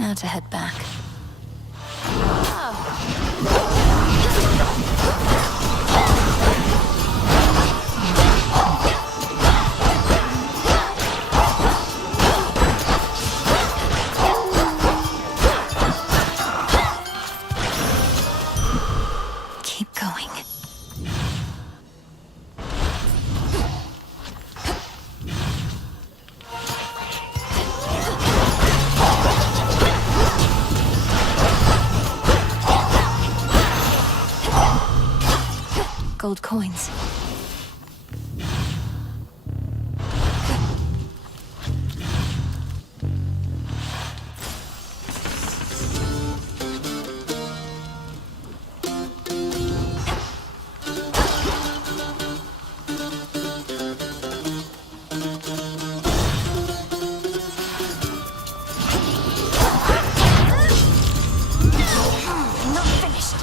Now to head back. Keep going. Gold coins. Not finished.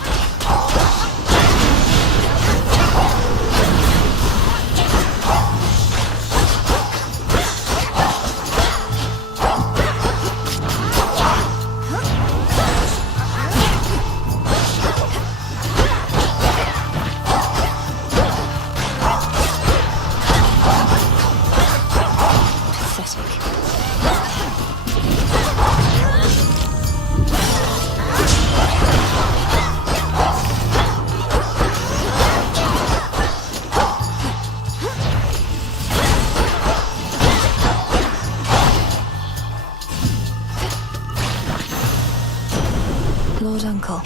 Lord Uncle.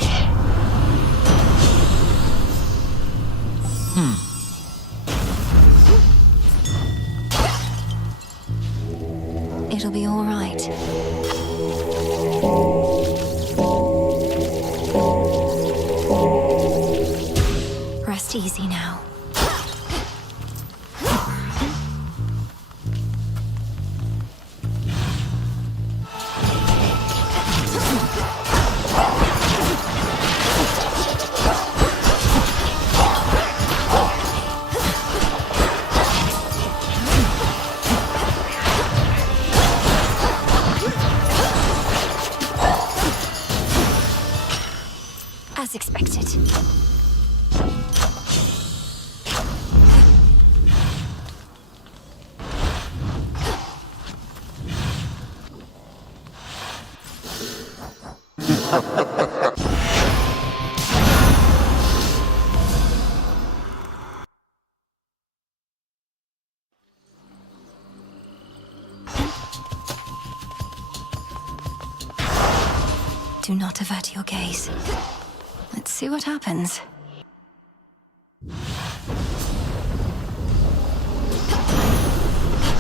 It'll be all right. Rest easy now. As expected. Do not avert your gaze. Let's see what happens.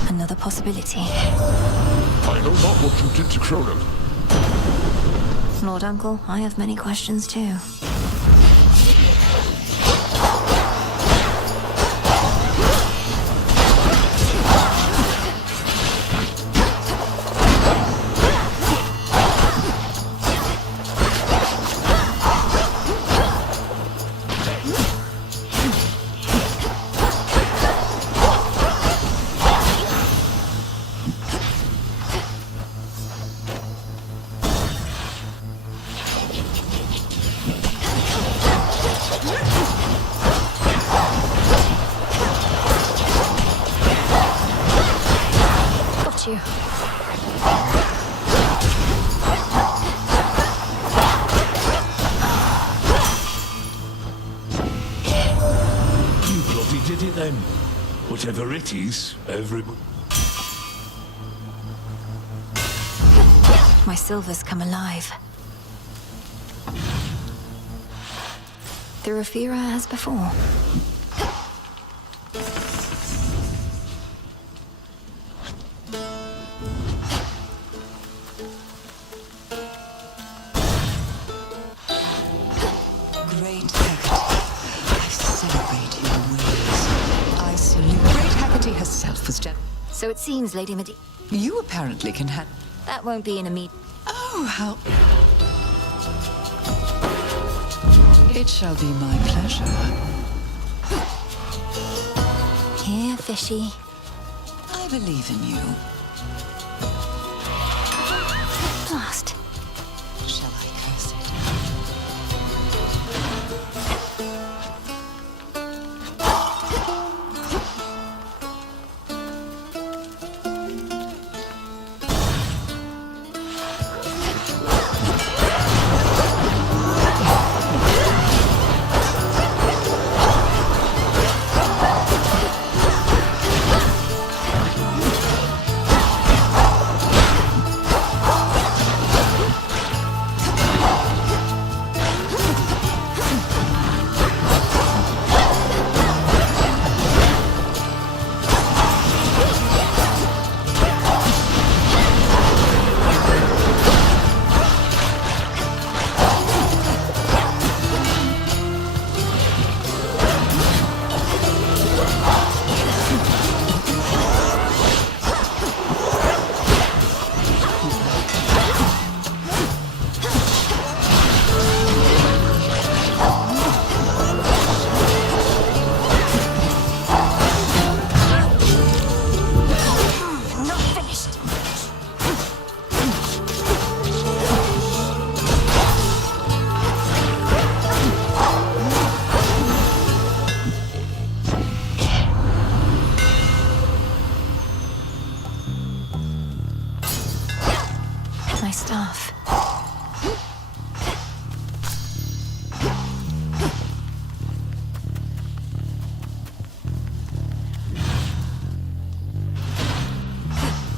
Another possibility. I know not what you did to Kronos. Lord Uncle, I have many questions too. You. You bloody did it then. Whatever it is, everybody... My silver's come alive. The Rafira as before. So it seems, Lady Medi... You apparently can have... That won't be in a meet... Oh, how... It shall be my pleasure. Here, fishy. I believe in you. Blast. Shall I curse it? My staff.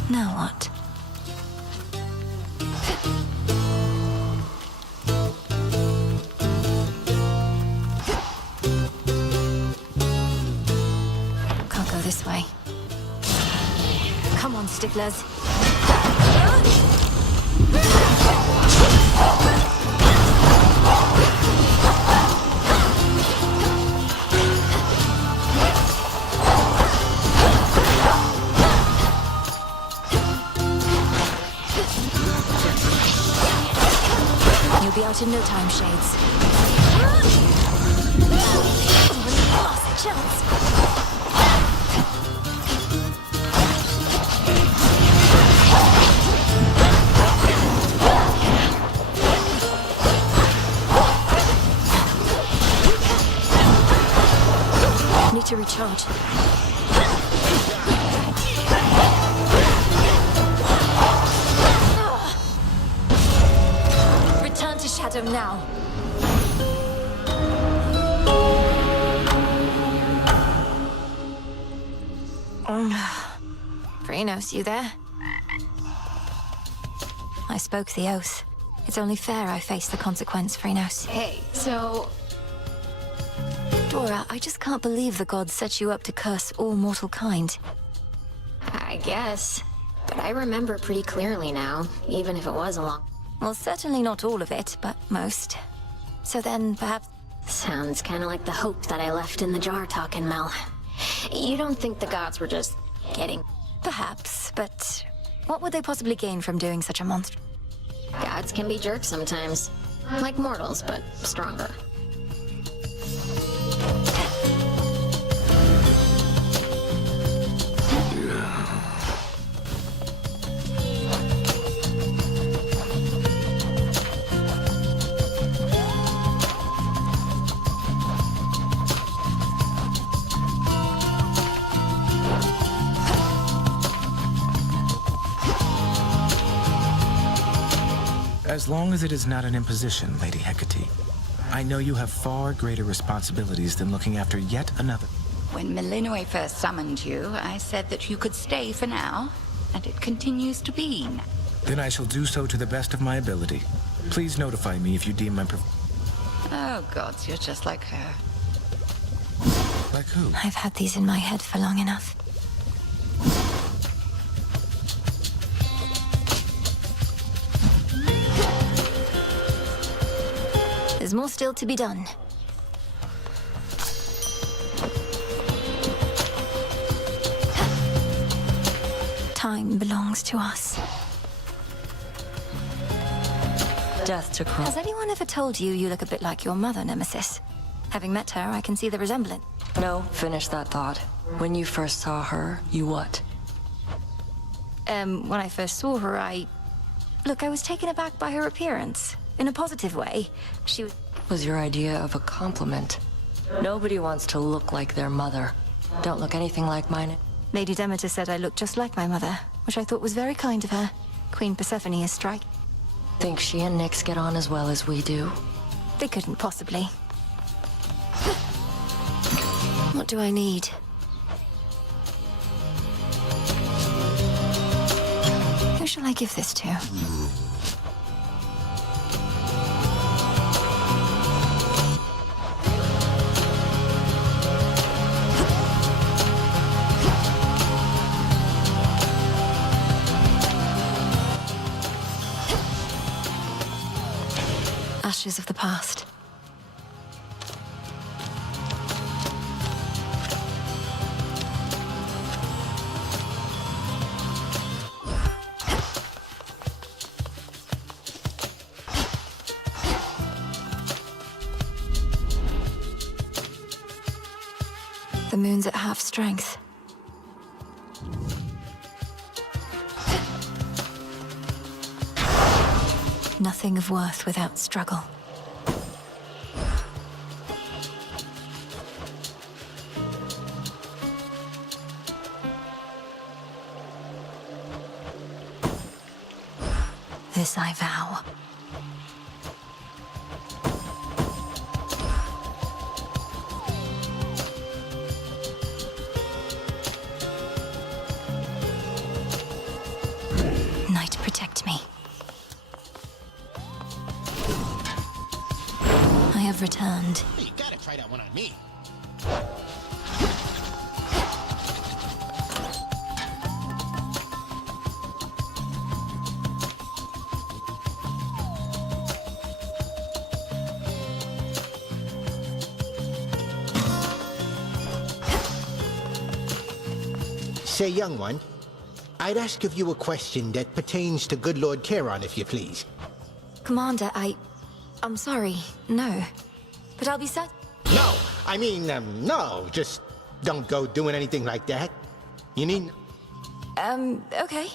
Now what? Can't go this way. Come on, sticklers. You'll be out in no time, Shades. Last chance. Need to recharge. Return to Shadow now. Phrynos, you there? I spoke the oath. It's only fair I face the consequence, Phrynos. Hey, so... Dora, I just can't believe the gods set you up to curse all mortal kind. I guess. But I remember pretty clearly now, even if it was a long... Well, certainly not all of it, but most. So then, perhaps... Sounds kind of like the hope that I left in the jar talking, Mel. You don't think the gods were just getting... Perhaps, but what would they possibly gain from doing such a monster? Gods can be jerks sometimes. Like mortals, but stronger. As long as it is not an imposition, Lady Hecate. I know you have far greater responsibilities than looking after yet another. When Melinoi first summoned you, I said that you could stay for now, and it continues to be. Then I shall do so to the best of my ability. Please notify me if you deem my Oh, gods, you're just like her. Like who? I've had these in my head for long enough. There's more still to be done. Time belongs to us. Death to Cross. Has anyone ever told you you look a bit like your mother, Nemesis? Having met her, I can see the resemblance. No, finish that thought. When you first saw her, you what? When I first saw her, Look, I was taken aback by her appearance. In a positive way. She was your idea of a compliment. Nobody wants to look like their mother. Don't look anything like mine. Lady Demeter said I looked just like my mother, which I thought was very kind of her. Queen Persephone is striking. Think she and Nyx get on as well as we do? They couldn't possibly. What do I need? Who shall I give this to? Ashes of the past. The moon's at half strength. Nothing of worth without struggle. This I vow. Night, protect me. I have returned. You gotta try that one on me. Say, young one, I'd ask of you a question that pertains to good Lord Charon, if you please. Commander, I'm sorry. No. But I'll be No! I mean, no. Just don't go doing anything like that. You mean... Okay.